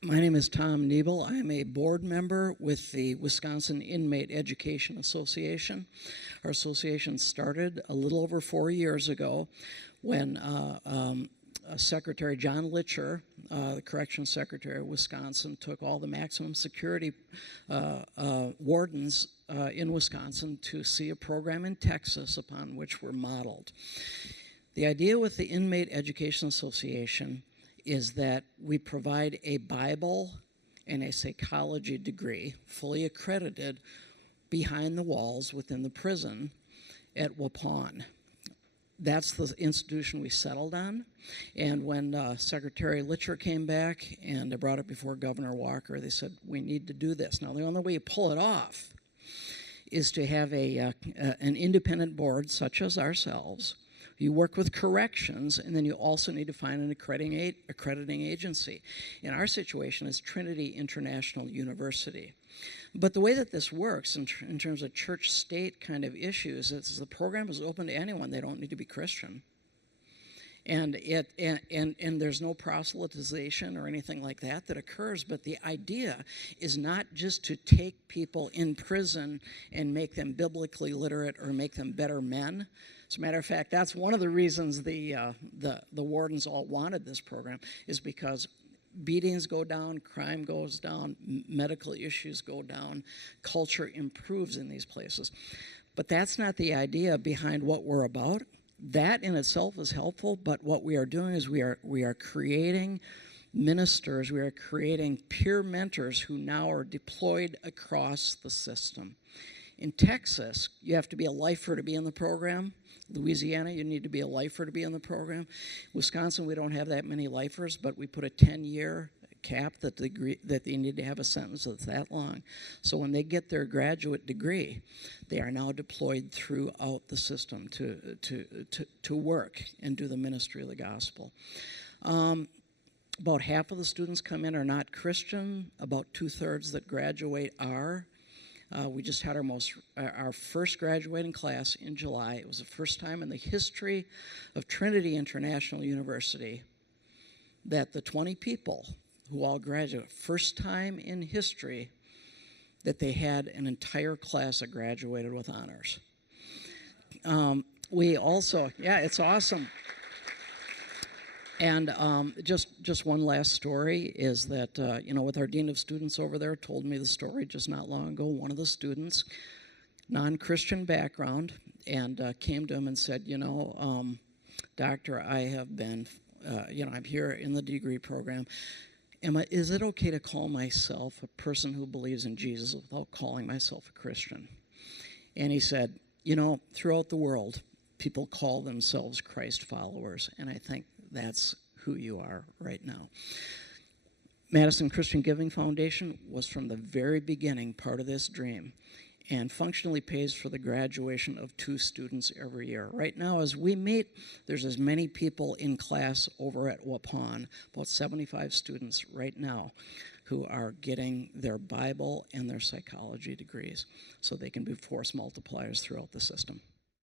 My name is Tom Niebel. I am a board member with the Wisconsin Inmate Education Association. Our association started a little over 4 years ago when Secretary John Litcher, the Corrections Secretary of Wisconsin, took all the maximum security wardens in Wisconsin to see a program in Texas upon which we're modeled. The idea with the Inmate Education Association is that we provide a Bible and a psychology degree, fully accredited, behind the walls within the prison at Waupun. That's the institution we settled on. And when Secretary Litcher came back and brought it before Governor Walker, they said, we need to do this. Now, the only way you pull it off is to have an independent board, such as ourselves. You work with corrections, and then you also need to find an accrediting agency. In our situation, it's Trinity International University. But the way that this works in terms of church-state kind of issues is the program is open to anyone. They don't need to be Christian. And there's no proselytization or anything like that occurs, but the idea is not just to take people in prison and make them biblically literate or make them better men. As a matter of fact, that's one of the reasons the wardens all wanted this program, is because beatings go down, crime goes down, medical issues go down, culture improves in these places. But that's not the idea behind what we're about. That in itself is helpful, but what we are doing is we are creating ministers, we are creating peer mentors who now are deployed across the system. In Texas, you have to be a lifer to be in the program. Louisiana, you need to be a lifer to be in the program. Wisconsin, we don't have that many lifers, but we put a 10-year cap that they need to have a sentence that's that long. So when they get their graduate degree, they are now deployed throughout the system to work and do the ministry of the gospel. About half of the students come in are not Christian. About 2/3 that graduate are. We just had our first graduating class in July. It was the first time in the history of Trinity International University that the 20 people who all graduated, first time in history that they had an entire class that graduated with honors. We also, it's awesome. And just one last story is that, with our dean of students over there, told me the story just not long ago. One of the students, non-Christian background, and came to him and said, Doctor, I have been, I'm here in the degree program. Is it okay to call myself a person who believes in Jesus without calling myself a Christian? And he said, throughout the world, people call themselves Christ followers, and I think that's who you are right now. Madison Christian Giving Foundation was from the very beginning part of this dream and functionally pays for the graduation of 2 students every year. Right now, as we meet, there's as many people in class over at Waupun, about 75 students right now, who are getting their Bible and their psychology degrees so they can be force multipliers throughout the system.